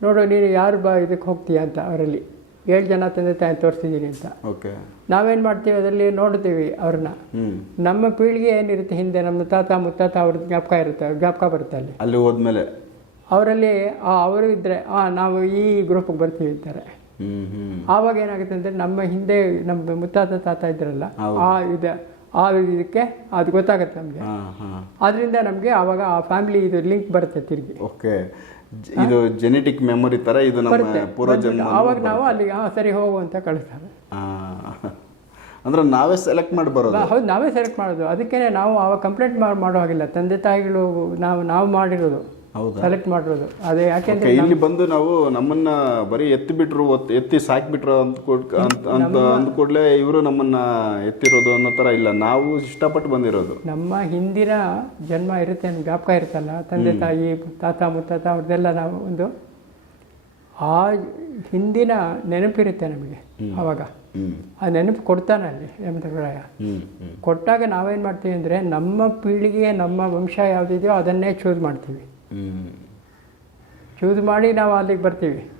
ನೋಡು ನೀನು ಯಾರು ಬಾ ಇದಕ್ಕೆ ಹೋಗ್ತೀಯ ಅಂತ ಅವರಲ್ಲಿ. ಏಳು ಜನ ತಂದೆ ತಾಯಿ ತೋರಿಸ್ತಿದ್ದೀನಿ ಅಂತ. ಓಕೆ. ನಾವೇನು ಮಾಡ್ತೀವಿ ಅದರಲ್ಲಿ? ನೋಡ್ತೀವಿ ಅವ್ರನ್ನ. ನಮ್ಮ ಪೀಳಿಗೆ ಏನಿರುತ್ತೆ ಹಿಂದೆ? ನಮ್ಮ ತಾತ ಮುತ್ತಾತ ಅವ್ರ ಜ್ಞಾಪಕ ಇರುತ್ತೆ ಜ್ಞಾಪಕ ಬರುತ್ತೆ ಅಲ್ಲಿ. ಅಲ್ಲಿ ಹೋದ್ಮೇಲೆ? ಅವರಲ್ಲಿ ಅವರು ಇದ್ದರೆ ಹಾಂ ನಾವು ಈ ಗ್ರೂಪಿಗೆ ಬರ್ತೀವಿ ಅಂತಾರೆ. ಆವಾಗ ಏನಾಗುತ್ತೆ ಅಂದರೆ ನಮ್ಮ ಹಿಂದೆ ನಮ್ಮ ಮುತ್ತಾತ ತಾತ ಇದ್ರಲ್ಲ ಆ ಇದು ಆ ಇದಕ್ಕೆ ಅದು ಗೊತ್ತಾಗುತ್ತೆ ನಮಗೆ. ಅದರಿಂದ ನಮಗೆ ಆವಾಗ ಆ ಫ್ಯಾಮಿಲಿ ಇದು ಲಿಂಕ್ ಬರುತ್ತೆ ತಿರುಗಿ. ಓಕೆ. ಇದು ಜೆನೆಟಿಕ್ ಮೆಮೊರಿ ತರ ಇದು ನಮ್ಮ ಪೂರ್ವಜನ್ಮ ಆವಾಗ ನಾವು ಅಲ್ಲಿಗೆ ಹಾಂ ಸರಿ ಹೋಗು ಅಂತ ಕಳಿಸ್ತಾರೆ. ಆ, ಅಂದ್ರೆ ನಾವೇ ಸೆಲೆಕ್ಟ್ ಮಾಡಿ ಬರೋದು. ಹೌದು ನಾವೇ ಸೆಲೆಕ್ಟ್ ಮಾಡೋದು. ಅದಕ್ಕೆ ನಾವು ಆವಾಗ ಕಂಪ್ಲೇಂಟ್ ಮಾಡೋ ಹಾಗಿಲ್ಲ ತಂದೆ ತಾಯಿಗಳು ನಾವು ನಾವು ಮಾಡಿರೋದು. ಸೆಲೆಕ್ಟ್ ಮಾಡಿರೋದು. ಅದೇ ಯಾಕೆಂದ್ರೆ ಇಲ್ಲಿ ಬಂದು ನಾವು ನಮ್ಮನ್ನ ಬರೀ ಎತ್ತಿ ಬಿಟ್ರು ಎತ್ತಿ ಸಾಕ್ಬಿಟ್ರು ಅಂತ ಅಂತ ಅಂತ ಅಂದ ಇವರು ನಮ್ಮನ್ನ ಎತ್ತಿರೋದು ಅನ್ನೋ ತರ ಇಲ್ಲ. ನಾವು ಇಷ್ಟಪಟ್ಟು ಬಂದಿರೋದು. ನಮ್ಮ ಹಿಂದಿನ ಜನ್ಮ ಇರುತ್ತೆ ಜ್ಞಾಪಕ ಇರುತ್ತಲ್ಲ? ತಂದೆ ತಾಯಿ ತಾತ ಮುತ್ತಾತ ಅವ್ರದ್ದೆಲ್ಲ ನಾವು ಒಂದು ಆ ಹಿಂದಿನ ನೆನಪಿರುತ್ತೆ ನಮಗೆ ಅವಾಗ. ಆ ನೆನಪು ಕೊಡ್ತಾನೆ ಅಲ್ಲಿ ಹ್ಮ್ ಕೊಟ್ಟಾಗ ನಾವೇನು ಮಾಡ್ತೀವಿ ಅಂದರೆ ನಮ್ಮ ಪೀಳಿಗೆ ನಮ್ಮ ವಂಶ ಯಾವುದಿದೆಯೋ ಅದನ್ನೇ ಚೂಸ್ ಮಾಡ್ತೀವಿ. ಚೂಸ್ ಮಾಡಿ ನಾವು ಅಲ್ಲಿಗೆ ಬರ್ತೀವಿ.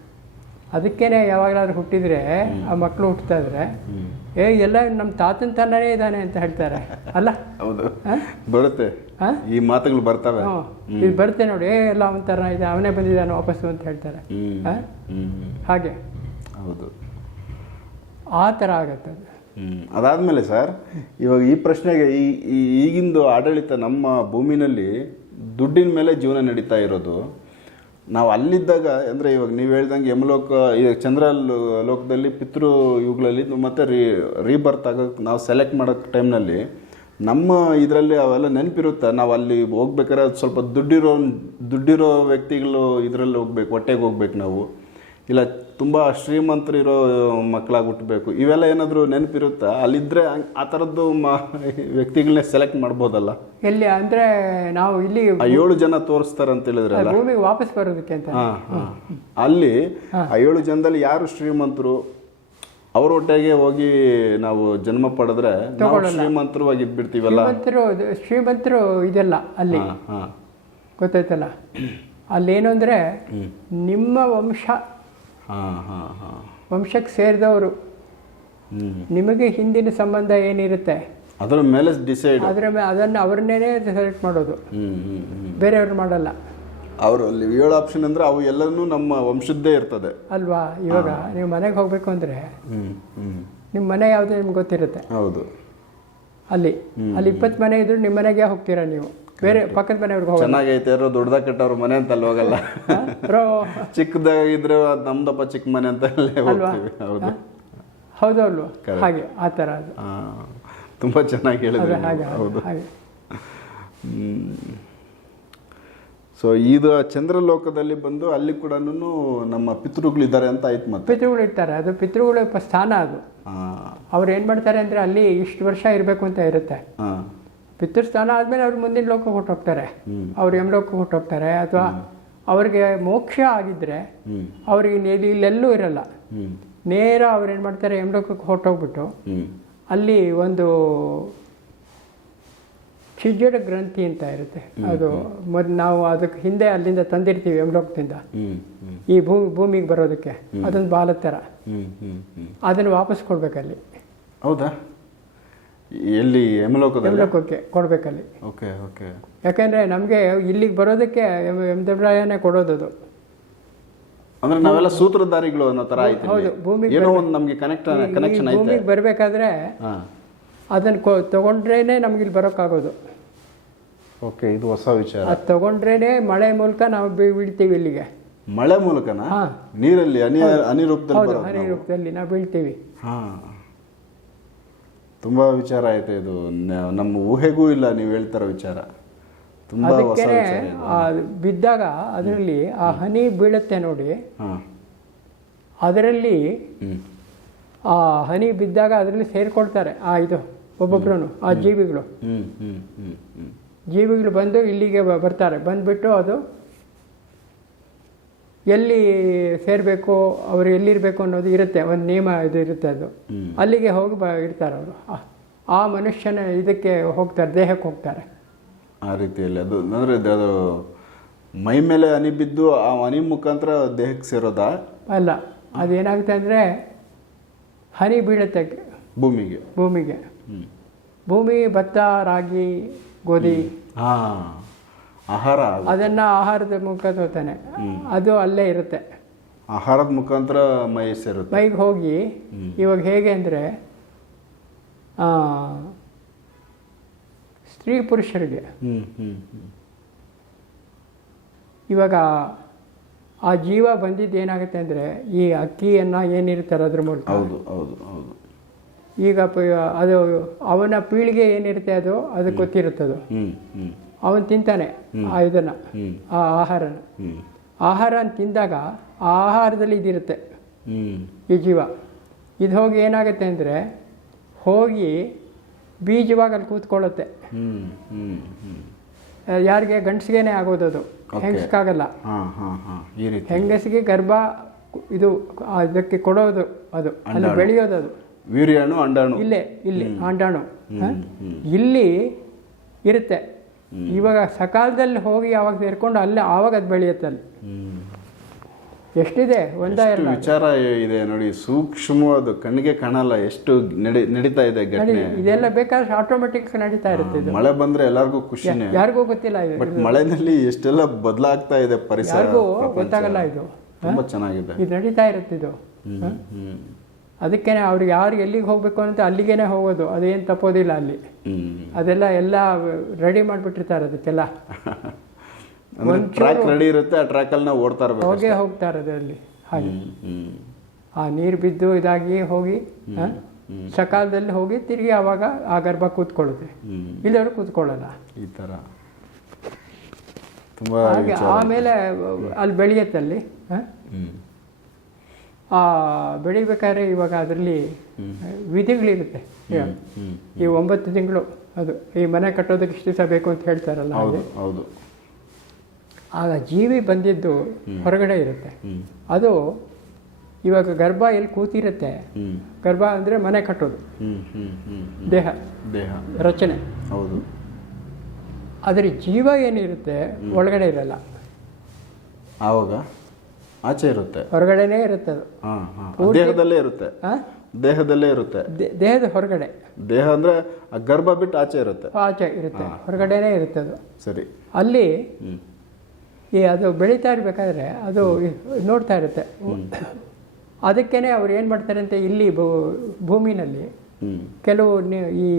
ಅದಕ್ಕೇನೆ ಯಾವಾಗಲಾದ್ರೂ ಹುಟ್ಟಿದರೆ ಆ ಮಕ್ಕಳು ಹುಟ್ಟುತ್ತಾ ಇದ್ರೆ ಏ ಎಲ್ಲ ನಮ್ಮ ತಾತನ ತನ್ನೇ ಇದ್ದಾನೆ ಅಂತ ಹೇಳ್ತಾರೆ. ಅಲ್ಲ? ಹೌದು. ಬರುತ್ತೆ? ಈ ಮಾತುಗಳು ಬರ್ತವೆ. ಇದು ಬರುತ್ತೆ ನೋಡಿ ಏ ಎಲ್ಲ ಅವನ ಥರ ಇದೆ ಅವನೇ ಬಂದಿದ್ದಾನೆ ವಾಪಸ್ಸು ಅಂತ ಹೇಳ್ತಾರೆ? ಹಾಗೆ. ಹೌದು. ಆ ಥರ ಆಗತ್ತೆ ಅದಾದ್ಮೇಲೆ ಸರ್ ಇವಾಗ ಈ ಪ್ರಶ್ನೆಗೆ ಈ- ಈಗಿಂದು ಆಡಳಿತ ನಮ್ಮ ಭೂಮಿನಲ್ಲಿ ದುಡ್ಡಿನ ಮೇಲೆ ಜೀವನ ನಡೀತಾ ಇರೋದು. ನಾವು ಅಲ್ಲಿದ್ದಾಗ ಅಂದರೆ ಇವಾಗ ನೀವು ಹೇಳ್ದಂಗೆ ಯಮಲೋಕ ಈಗ ಚಂದ್ರ ಲೋಕದಲ್ಲಿ ಪಿತೃ ಇವುಗಳಲ್ಲಿ ಮತ್ತು ರೀ ರೀಬರ್ತ್ ಆಗೋಕ್ಕೆ ನಾವು ಸೆಲೆಕ್ಟ್ ಮಾಡೋ ಟೈಮ್ನಲ್ಲಿ ನಮ್ಮ ಇದರಲ್ಲಿ ಅವೆಲ್ಲ ನೆನಪಿರುತ್ತೆ. ನಾವು ಅಲ್ಲಿ ಹೋಗ್ಬೇಕಾದ್ರೆ ಅದು ಸ್ವಲ್ಪ ದುಡ್ಡಿರೋ ದುಡ್ಡಿರೋ ವ್ಯಕ್ತಿಗಳು ಇದರಲ್ಲಿ ಹೋಗ್ಬೇಕು, ಹೊಟ್ಟೆಗೆ ಹೋಗ್ಬೇಕು ನಾವು. ಇಲ್ಲ ತುಂಬ ಶ್ರೀಮಂತರಿರೋ ಮಕ್ಕಳಾಗಿ ಹುಟ್ಟಬೇಕು ಇವೆಲ್ಲ ಏನಾದರೂ ನೆನಪಿರುತ್ತಾ? ಅಲ್ಲಿದ್ದರೆ ಆ ಥರದ್ದು ಮ ವ್ಯಕ್ತಿಗಳನ್ನೇ ಸೆಲೆಕ್ಟ್ ಮಾಡ್ಬೋದಲ್ಲ? ಎಲ್ಲಿ ಅಂದರೆ ನಾವು ಇಲ್ಲಿ ಆ ಏಳು ಜನ ತೋರಿಸ್ತಾರೆ ಅಂತ ಹೇಳಿದ್ರಲ್ಲ ಭೂಮಿಗೆ ವಾಪಸ್ ಬರೋದಕ್ಕೆ ಅಂತ. ಹಾ, ಹಾ. ಅಲ್ಲಿ ಆ ಏಳು ಜನದಲ್ಲಿ ಯಾರು ಶ್ರೀಮಂತರು? ಅವ್ರ ಹೊಟ್ಟೆಗೆ ಹೋಗಿ ನಾವು ಜನ್ಮ ಪಡೆದ್ರೆ ನಾವು ಶ್ರೀಮಂತರವಾಗಿ ಇದ್ಬಿಡ್ತೀವಲ್ಲ ಶ್ರೀಮಂತರು ಶ್ರೀಮಂತರು ಇದೆಲ್ಲ ಅಲ್ಲಿ. ಗೊತ್ತಾಯ್ತಲ್ಲ? ಅಲ್ಲೇನು ಅಂದರೆ ನಿಮ್ಮ ವಂಶ. ವಂಶಕ್ಕೆ ಸೇರಿದವರು. ನಿಮಗೆ ಹಿಂದಿನ ಸಂಬಂಧ ಏನಿರುತ್ತೆ? ಅದರ ಮೇಲೆ ಡಿಸೈಡ್ ಅದರ ಮೇಲೆ ಅದನ್ನು ಅವ್ರನ್ನೇ ಸೆಲೆಕ್ಟ್ ಮಾಡೋದು. ಬೇರೆಯವ್ರು ಮಾಡಲ್ಲ. ಅವರು ಅಲ್ಲಿ ಏಳು ಆಪ್ಷನ್ ಅಂದ್ರೆ ಅವು ಎಲ್ಲನೂ ನಮ್ಮ ವಂಶದ್ದೇ ಇರ್ತದೆ. ಅಲ್ವಾ? ಇವಾಗ ನೀವು ಮನೆಗೆ ಹೋಗಬೇಕು ಅಂದರೆ ನಿಮ್ಮ ಮನೆ ಯಾವುದು ನಿಮ್ಗೆ ಗೊತ್ತಿರುತ್ತೆ? ಹೌದು. ಅಲ್ಲಿ. ಅಲ್ಲಿ ಇಪ್ಪತ್ತು ಮನೆ ಇದ್ರು ನಿಮ್ಮ ಮನೆಗೆ ಹೋಗ್ತೀರಾ ನೀವು? ಬೇರೆ ಪಕ್ಕದ ಮನೆಯವ್ರಿಗೆ ಹೋಗಿ ಚೆನ್ನಾಗೈತೆ ಯಾರೋ ದೊಡ್ಡದಾಗ ಕಟ್ಟವ್ರ ಮನೆ ಅಂತ ಅಲ್ಲಿ ಹೋಗಲ್ಲ ಚಿಕ್ಕದಾಗಿದ್ರೆ ನಮ್ದಪ್ಪ ಚಿಕ್ಕ ಮನೆ ಅಂತ ಅಲ್ಲೇ ಹೋಗ್ತೀವಿ ಹೌದು. ಹೌದು ಅಲ್ವಾ? ಹಾಗೆ ಆ ಥರ ಅದು. ಆ, ತುಂಬಾ ಚೆನ್ನಾಗಿ ಹೇಳಿದ್ರೆ ಹಾಗೆ ಹೌದು. ಹಾಗೆ. ಸೊ ಇದು ಚಂದ್ರಲೋಕದಲ್ಲಿ ಬಂದು ಅಲ್ಲಿ ಕೂಡ ನಮ್ಮ ಪಿತೃಗಳಿದ್ದಾರೆ ಅಂತ ಆಯ್ತು ಮತ್ತೆ. ಪಿತೃಗಳು ಇರ್ತಾರೆ. ಅದು ಪಿತೃಗಳ ಸ್ಥಾನ ಅದು. ಅವ್ರು ಏನು ಮಾಡ್ತಾರೆ ಅಂದ್ರೆ ಅಲ್ಲಿ ಇಷ್ಟು ವರ್ಷ ಇರಬೇಕು ಅಂತ ಇರುತ್ತೆ. ಪಿತೃ ಸ್ಥಾನ ಆದಮೇಲೆ ಅವ್ರು ಮುಂದಿನ ಲೋಕಕ್ಕೆ ಹೊಟ್ಟೋಗ್ತಾರೆ. ಅವ್ರು ಯಮಲೋಕ ಹೊಟ್ಟೋಗ್ತಾರೆ ಅಥವಾ ಅವ್ರಿಗೆ ಮೋಕ್ಷ ಆಗಿದ್ರೆ ಅವ್ರಿಗೆ ಇಲ್ಲಿ- ಇಲ್ಲೆಲ್ಲೂ ಇರಲ್ಲ. ನೇರ ಅವ್ರು ಏನು ಮಾಡ್ತಾರೆ ಯಮಲೋಕಕ್ಕೆ ಹೊಟ್ಟೋಗ್ಬಿಟ್ಟು ಅಲ್ಲಿ ಒಂದು ಕ್ಷಿಜಡ ಗ್ರಂಥಿ ಅಂತ ಇರುತ್ತೆ. ಅದು ಮೊದ್ ನಾವು ಅದಕ್ಕೆ ಹಿಂದೆ ಅಲ್ಲಿಂದ ತಂದಿರ್ತೀವಿ ಯಮಲೋಕದಿಂದ. ಈ ಭೂ ಭೂಮಿಗೆ ಬರೋದಕ್ಕೆ. ಅದೊಂದು ಬಾಲ ಥರ. ಅದನ್ನು ವಾಪಸ್ ಕೊಡ್ಬೇಕಲ್ಲಿ. ಹೌದಾ? ಎಲ್ಲಿ ಯಮಲೋಕಕ್ಕೆ ಕೊಡ್ಬೇಕಲ್ಲಿ. Okay okay. ಯಾಕೆಂದರೆ ನಮಗೆ ಇಲ್ಲಿಗೆ ಬರೋದಕ್ಕೆ ಯಮ ಕೊಡೋದು ಕೊಡೋದದು ಅಂದ್ರೆ ನಾವೆಲ್ಲ ಸೂತ್ರಧಾರಿಗಳು ಅನ್ನೋ ತರ ಆಯ್ತು ಹೌದು, ಭೂಮಿ ಭೂಮಿಗೆ ಏನೋ ಒಂದು ನಮಗೆ ಕನೆಕ್ಟ್ ಕನೆಕ್ಷನ್ ಐತೆ ಭೂಮಿಗೆ ಬರಬೇಕಾದ್ರೆ ಅದನ್ನು ಕೊ ತಗೊಂಡ್ರೇನೆ ನಮ್ಗೆ ಇಲ್ಲಿ ಬರೋಕ್ಕಾಗೋದು. ಓಕೆ ಇದು ಹೊಸ ವಿಚಾರ. ಅದು ತಗೊಂಡ್ರೇನೆ ಮಳೆ ಮೂಲಕ ನಾವು ಬಿಡ್ತೀವಿ ಬೀಳ್ತೀವಿ ಇಲ್ಲಿಗೆ. ಮಳೆ ಮೂಲಕನಾ? ಹಾ. ನೀರಲ್ಲಿ ಹನಿ ಅನಿರೂಪದಲ್ಲಿ ಹೌದು ಬರೋದು ಹನಿ ನಾವು? ರೂಪದಲ್ಲಿ ನಾವು ಬೀಳ್ತೀವಿ. ಹಾ. ತುಂಬಾ ವಿಚಾರ ಆಯ್ತು ಇದು. ನ- ನಮ್ಮ ಊಹೆಗೂ ಇಲ್ಲ ನೀವು ಹೇಳ್ತಾರೋ ವಿಚಾರ. ತುಂಬಾ ಹೊಸ ಅದಕ್ಕೇನೆ ವಿಚಾರ ಇದು. ಆ ಬಿದ್ದಾಗ ಅದರಲ್ಲಿ ಆ ಹನಿ ಬೀಳುತ್ತೆ ನೋಡಿ. ಹಾ. ಅದರಲ್ಲಿ ಹ್ಮ್. ಆ ಹನಿ ಬಿದ್ದಾಗ ಅದರಲ್ಲಿ ಸೇರ್ಕೊಳ್ತಾರೆ. ಆ ಇದು ಒಬ್ಬೊಬ್ರು ಆ ಜೀವಿಗಳು. ಹ್ಮ್ ಹ್ಮ್ ಹ್ಮ್ ಹ್ಮ್. ಜೀವಿಗಳು ಬಂದು ಇಲ್ಲಿಗೆ ಬರ್ತಾರೆ. ಬಂದುಬಿಟ್ಟು ಅದು ಎಲ್ಲಿ ಸೇರಬೇಕು ಅವರು ಎಲ್ಲಿರಬೇಕು ಅನ್ನೋದು ಇರುತ್ತೆ. ಒಂದು ನಿಯಮ ಇದು ಇರುತ್ತೆ ಅದು. ಅಲ್ಲಿಗೆ ಹೋಗಿ ಬ ಇರ್ತಾರೆ ಅವರು. ಆ ಮನುಷ್ಯನ ಇದಕ್ಕೆ ಹೋಗ್ತಾರೆ ದೇಹಕ್ಕೆ ಹೋಗ್ತಾರೆ. ಆ ರೀತಿಯಲ್ಲಿ ಅದು. ಅಂದರೆ ಅದು ಮೈ ಮೇಲೆ ಹನಿ ಬಿದ್ದು ಆ ಹನಿ ಮುಖಾಂತರ ದೇಹಕ್ಕೆ ಸೇರೋದಾ? ಅಲ್ಲ ಅದೇನಾಗುತ್ತೆ ಅಂದರೆ ಹನಿ ಬೀಳುತ್ತೆ ಭೂಮಿಗೆ. ಭೂಮಿಗೆ. ಭೂಮಿ ಭತ್ತ ರಾಗಿ ಗೋಧಿ ಆಹಾರ ಅದು. ಅದನ್ನು ಆಹಾರದ ಮುಖಾಂತರ ತೋತಾನೆ ಅದು ಅಲ್ಲೇ ಇರುತ್ತೆ. ಆಹಾರದ ಮುಖಾಂತರ ಮೈ ಸೇರುತ್ತೆ ಮೈಗೆ ಹೋಗಿ ಇವಾಗ ಹೇಗೆ ಅಂದರೆ ಸ್ತ್ರೀ ಪುರುಷರಿಗೆ ಇವಾಗ ಆ ಜೀವ ಬಂದಿದ್ದು ಏನಾಗುತ್ತೆ ಅಂದರೆ ಈ ಅಕ್ಕಿಯನ್ನು ಏನಿರ್ತಾರೆ ಅದ್ರ ಮೂಲಕ? ಹೌದು ಹೌದು ಹೌದು. ಈಗ ಅದು ಅವನ ಪೀಳಿಗೆ ಏನಿರುತ್ತೆ ಅದು ಅದು ಗೊತ್ತಿರುತ್ತದು. ಅವನು ತಿಂತಾನೆ ಆ ಇದನ್ನು ಆ ಆಹಾರನ. ಆಹಾರ ತಿಂದಾಗ ಆ ಆಹಾರದಲ್ಲಿ ಇದಿರುತ್ತೆ. ಈ ಜೀವ. ಇದು ಹೋಗಿ ಏನಾಗುತ್ತೆ ಅಂದರೆ ಹೋಗಿ ಬೀಜವಾಗಿ ಅಲ್ಲಿ ಕೂತ್ಕೊಳ್ಳುತ್ತೆ ಯಾರಿಗೆ? ಗಂಡಸಿಗೆನೇ ಆಗೋದು ಅದು. ಹೆಂಗಸ್ಗಾಗಲ್ಲ ಹೆಂಗಸಿಗೆ ಗರ್ಭ ಇದು ಅದಕ್ಕೆ ಇದಕ್ಕೆ ಕೊಡೋದು ಅದು. ಅಲ್ಲಿ ಬೆಳೆಯೋದು ಅದು. ವೀರ್ಯಾಣು ಅಂಡಾಣು. ಇಲ್ಲೇ ಇಲ್ಲಿ ಅಂಡಾಣು? ಇಲ್ಲಿ ಇರುತ್ತೆ. ಇವಾಗ ಸಕಾಲದಲ್ಲಿ ಹೋಗಿ ಯಾವಾಗ ಸೇರ್ಕೊಂಡು ಅಲ್ಲೇ ಆವಾಗ ಅದು ಬೆಳೆಯುತ್ತೆ ಅಲ್ಲಿ. ಎಷ್ಟಿದೆ? ಒಂದ ಎರಡು? ವಿಚಾರ ಇದೆ ನೋಡಿ ಸೂಕ್ಷ್ಮವಾದ ಕಣ್ಣಿಗೆ ಕಾಣಲ್ಲ ಎಷ್ಟು ನಡಿ ನಡೀತಾ ಇದೆ ಘಟನೆ. ಇದೆಲ್ಲ ಬೇಕಾದ್ರೆ ಆಟೋಮೆಟಿಕ್ ನಡೀತಾ ಇರುತ್ತೆ ಇದು ಮಳೆ ಬಂದ್ರೆ ಎಲ್ಲರಿಗೂ ಖುಷಿನೇ. ಯಾರಿಗೂ ಗೊತ್ತಿಲ್ಲ ಇದು. ಬಟ್ ಮಳೆನಲ್ಲಿ ಎಷ್ಟೆಲ್ಲ ಬದಲಾಗ್ತಾ ಇದೆ ಪರಿಸರ ಯಾರಿಗೂ. ಗೊತ್ತಾಗಲ್ಲ ಇದು. ತುಂಬಾ ಚೆನ್ನಾಗಿದೆ. ಇದು ನಡೀತಾ ಇರುತ್ತೆ ಇದು ಅದಕ್ಕೇನೆ ಅವ್ರಿಗೆ ಯಾರು ಎಲ್ಲಿಗೆ ಹೋಗ್ಬೇಕು ಅಂತ ಅಲ್ಲಿಗೇನೆ ಹೋಗೋದು. ಅದೇನು ತಪ್ಪೋದಿಲ್ಲ ಅಲ್ಲಿ. ಅದೆಲ್ಲ ಎಲ್ಲ ರೆಡಿ ಮಾಡಿಬಿಟ್ಟಿರ್ತಾರೆ ಅದಕ್ಕೆಲ್ಲ. ಟ್ರ್ಯಾಕ್ ರೆಡಿ ಇರುತ್ತೆ ಆ ಟ್ರ್ಯಾಕಲ್ಲಿ ನಾವು ಓಡ್ತಾ ಇರ್ಬೇಕು ಹೋಗೇ ಹೋಗ್ತಾರೆ ಅದರಲ್ಲಿ ಹಾಗೆ. ಹ್ಮ್ ಹ್ಮ್. ಆ ನೀರು ಬಿದ್ದು ಇದಾಗಿ ಹೋಗಿ ಸಕಾಲದಲ್ಲಿ ಹೋಗಿ ತಿರುಗಿ ಆವಾಗ ಆ ಗರ್ಭ ಕೂತ್ಕೊಳ್ಳುತ್ತೆ. ಇಲ್ಲವರು ಕೂತ್ಕೊಳ್ಳಲ್ಲ. ಈ ಥರ. ತುಂಬಾ ಹಾಗೆ ಆಮೇಲೆ ಅಲ್ಲಿ ಬೆಳೆಯುತ್ತೆ ಅಲ್ಲಿ ಹ್ಮ್. ಆ ಬೆಳಿಬೇಕಾದ್ರೆ ಇವಾಗ ಅದರಲ್ಲಿ ವಿಧಿಗಳಿರುತ್ತೆ. ಈ ಒಂಬತ್ತು ತಿಂಗಳು ಅದು ಈ ಮನೆ ಕಟ್ಟೋದಕ್ಕೆ ಇಷ್ಟು ದಿವಸ ಬೇಕು ಅಂತ ಹೇಳ್ತಾರಲ್ಲ ಹೌದು ಹೌದು. ಆಗ ಜೀವಿ ಬಂದಿದ್ದು ಹೊರಗಡೆ ಇರುತ್ತೆ. ಅದು ಇವಾಗ ಗರ್ಭ ಎಲ್ಲಿ ಕೂತಿರುತ್ತೆ? ಗರ್ಭ ಅಂದರೆ ಮನೆ ಕಟ್ಟೋದು. ದೇಹ. ದೇಹ. ರಚನೆ. ಹೌದು. ಆದರೆ ಜೀವ ಏನಿರುತ್ತೆ ಒಳಗಡೆ ಇರಲ್ಲ. ಆವಾಗ? ಆಚೆ ಇರುತ್ತೆ. ಹೊರಗಡೆನೇ ಇರುತ್ತೆ ಅದು. ಹಾ ದೇಹದಲ್ಲೇ ಇರುತ್ತೆ. ಆ? ದೇಹದಲ್ಲೇ ಇರುತ್ತೆ. ದೇ- ದೇಹದ ಹೊರಗಡೆ. ದೇಹ ಅಂದ್ರೆ ಆ ಗರ್ಭ ಬಿಟ್ಟು ಆಚೆ ಇರುತ್ತೆ. ಆಚೆ ಇರುತ್ತೆ. ಹೊರಗಡೆನೇ ಇರುತ್ತೆ ಅದು. ಸರಿ. ಅಲ್ಲಿ ಈ ಅದು ಬೆಳೀತಾ ಇರಬೇಕಾದ್ರೆ ಅದು ಇ- ನೋಡ್ತಾ ಇರುತ್ತೆ. ಅದಕ್ಕೇನೆ ಅವ್ರು ಏನು ಮಾಡ್ತಾರೆ ಅಂತ ಇಲ್ಲಿ ಭೂ- ಭೂಮಿನಲ್ಲಿ ಹ್ಮ್. ಕೆಲವು ನಿ- ಈ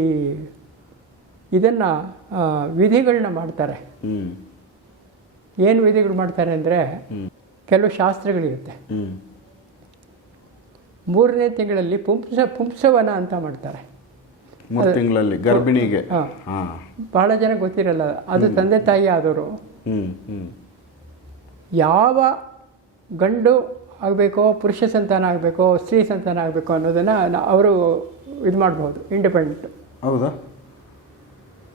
ಇದನ್ನು ವಿಧಿಗಳನ್ನ ಮಾಡ್ತಾರೆ. ಹ್ಮ್. ಏನು ವಿಧಿಗಳು ಮಾಡ್ತಾರೆ ಅಂದರೆ ಹ್ಮ್. ಕೆಲವು ಶಾಸ್ತ್ರಗಳಿರುತ್ತೆ. ಮೂರನೇ ತಿಂಗಳಲ್ಲಿ ಪುಂಸ ಪುಂಸವನ ಅಂತ ಮಾಡ್ತಾರೆ. ಮೂರು ತಿಂಗಳಲ್ಲಿ ಗರ್ಭಿಣಿಗೆ. ಬಹಳ ಜನ ಗೊತ್ತಿರಲ್ಲ ಅದು ತಂದೆ ತಾಯಿ ಆದವರು. ಯಾವ ಗಂಡು ಆಗಬೇಕೋ ಪುರುಷ ಸಂತಾನ ಆಗಬೇಕೋ ಸ್ತ್ರೀ ಸಂತಾನ ಆಗಬೇಕೋ ಅನ್ನೋದನ್ನು ಅವರು ಇದು ಮಾಡ್ಬೋದು ಇಂಡಿಪೆಂಡೆಂಟ್ ಹೌದಾ?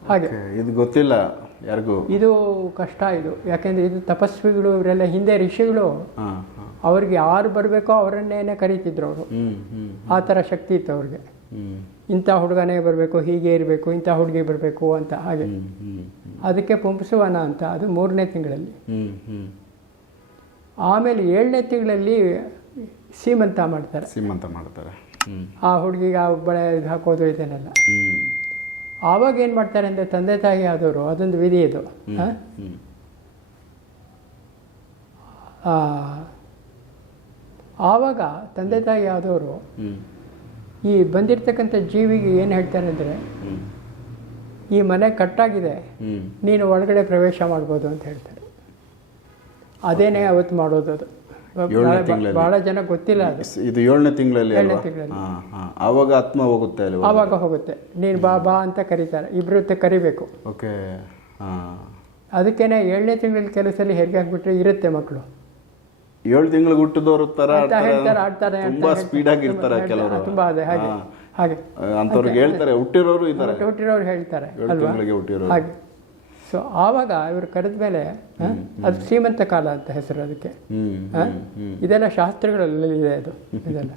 ಹಾಗೆ. ಇದು ಗೊತ್ತಿಲ್ಲ. ಯಾರಿಗೂ? ಇದು ಕಷ್ಟ ಇದು. ಯಾಕೆಂದ್ರೆ ಇದು ತಪಸ್ವಿಗಳು ಇವರೆಲ್ಲ ಹಿಂದೆ ಋಷಿಗಳು. ಅವ್ರಿಗೆ ಯಾರು ಬರಬೇಕೋ ಅವರನ್ನೇನೆ ಕರೀತಿದ್ರು ಅವರು. ಆ ಥರ ಶಕ್ತಿ ಇತ್ತು ಅವ್ರಿಗೆ. ಇಂಥ ಹುಡುಗನೇ ಬರಬೇಕು ಹೀಗೆ ಇರಬೇಕು ಇಂಥ ಹುಡುಗಿ ಬರಬೇಕು ಅಂತ ಹಾಗೆ. ಅದಕ್ಕೆ ಪುಂಸವನ ಅಂತ ಅದು ಮೂರನೇ ತಿಂಗಳಲ್ಲಿ. ಆಮೇಲೆ ಏಳನೇ ತಿಂಗಳಲ್ಲಿ ಸೀಮಂತ ಮಾಡ್ತಾರೆ. ಸೀಮಂತ ಮಾಡ್ತಾರೆ. ಆ ಹುಡುಗಿಗೆ ಆ ಬಳೆ ಇದು ಹಾಕೋದು ಇದನ್ನೆಲ್ಲ. ಹ್ಮ್. ಆವಾಗ ಏನು ಮಾಡ್ತಾರೆ ಅಂದರೆ ತಂದೆ ತಾಯಿ ಆದವರು ಅದೊಂದು ವಿಧಿ ಇದು. ಆವಾಗ ತಂದೆ ತಾಯಿ ಆದವರು ಈ ಬಂದಿರ್ತಕ್ಕಂಥ ಜೀವಿಗೆ ಏನು ಹೇಳ್ತಾರೆ ಅಂದರೆ ಈ ಮನೆ ಕಟ್ಟಾಗಿದೆ ನೀನು ಒಳಗಡೆ ಪ್ರವೇಶ ಮಾಡ್ಬೋದು ಅಂತ ಹೇಳ್ತಾರೆ. ಅದೇನೇ ಅವತ್ತು ಮಾಡೋದು ಅದು. ತಿಂಗಳಲ್ಲಿ. ಜನ ಗೊತ್ತಿಲ್ಲ ಇದು ಏಳನೇ ತಿಂಗಳಲ್ಲಿ ಏಳನೇ ತಿಂಗಳಲ್ಲಿ. ಆವಾಗ ಆತ್ಮ ಹೋಗುತ್ತೆ ಅಲ್ವಾ ಆವಾಗ ಹೋಗುತ್ತೆ. ನೀನು ಬಾ ಬಾ ಅಂತ ಕರೀತಾರೆ. ಇಬ್ಬರು ಕರಿಬೇಕು. ಓಕೆ ಅದಕ್ಕೇನೆ ಏಳನೇ ತಿಂಗಳಲ್ಲಿ ಕೆಲವು ಸಲ ಹೆರಿಗೆ ಹಾಕ್ಬಿಟ್ರೆ ಇರುತ್ತೆ ಮಕ್ಕಳು ಏಳು ತಿಂಗಳು ಹುಟ್ಟಿದವರು ತರ ಆಡ್ತಾರೆ. ತುಂಬಾ ಸ್ಪೀಡ್ ಆಗಿ ಇರ್ತಾರೆ ಕೆಲವರು. ತುಂಬಾ ಅದೇ ಹಾಗೆ. ಹಾಗೆ. ಅಂತವ್ರಿಗೆ ಹೇಳ್ತಾರೆ ಹುಟ್ಟಿರೋರು ಇದ್ದಾರೆ. ಹುಟ್ಟಿರೋರು ಹೇಳ್ತಾರೆ ಅಲ್ವಾ? ಹಾಗೆ. ಸೊ ಆವಾಗ ಇವರು ಕರೆದ ಮೇಲೆ ಅದು ಶ್ರೀಮಂತ ಕಾಲ ಅಂತ ಹೆಸರು ಅದಕ್ಕೆ. ಇದೆಲ್ಲ ಶಾಸ್ತ್ರಗಳಲ್ಲಿ ಇದೆ ಅದು ಇದೆಲ್ಲ.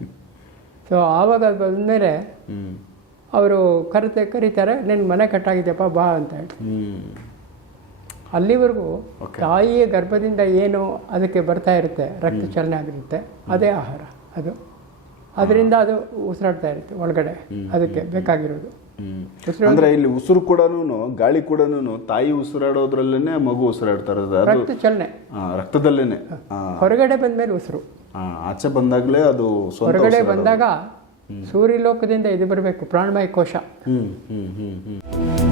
ಸೊ ಆವಾಗ ಅದು ಬಂದಮೇಲೆ ಅವರು ಕರೆತೆ ಕರೀತಾರೆ ನಿನ್ನ ಮನೆ ಕಟ್ಟಾಗಿದೆಯಪ್ಪ ಬಾ ಅಂತ ಹೇಳಿ. ಅಲ್ಲಿವರೆಗೂ. ತಾಯಿಯ ಗರ್ಭದಿಂದ ಏನು ಅದಕ್ಕೆ ಬರ್ತಾ ಇರುತ್ತೆ ರಕ್ತ ಚಲನೆ ಆಗಿರುತ್ತೆ ಅದೇ ಆಹಾರ ಅದು. ಅದರಿಂದ ಅದು ಉಸಿರಾಡ್ತಾ ಇರುತ್ತೆ ಒಳಗಡೆ. ಅದಕ್ಕೆ ಬೇಕಾಗಿರೋದು. ಅಂದ್ರೆ ಇಲ್ಲಿ ಉಸಿರು ಕೂಡ ಗಾಳಿ ಕೂಡ ತಾಯಿ ಉಸಿರಾಡೋದ್ರಲ್ಲೇನೆ ಮಗು ಉಸಿರಾಡ್ತಾ ಇರೋದು ರಕ್ತ ಚಲನೆ. ರಕ್ತದಲ್ಲೇನೆ. ಹೊರಗಡೆ ಬಂದ್ಮೇಲೆ ಉಸಿರು. ಆಚೆ ಬಂದಾಗಲೇ ಅದು ಹೊರಗಡೆ. ಬಂದಾಗ ಸೂರ್ಯಲೋಕದಿಂದ ಇದು ಬರಬೇಕು ಪ್ರಾಣಮಯ ಕೋಶ. ಹ್ಮ್ ಹ್ಮ್ ಹ್ಮ್ ಹ್ಮ್.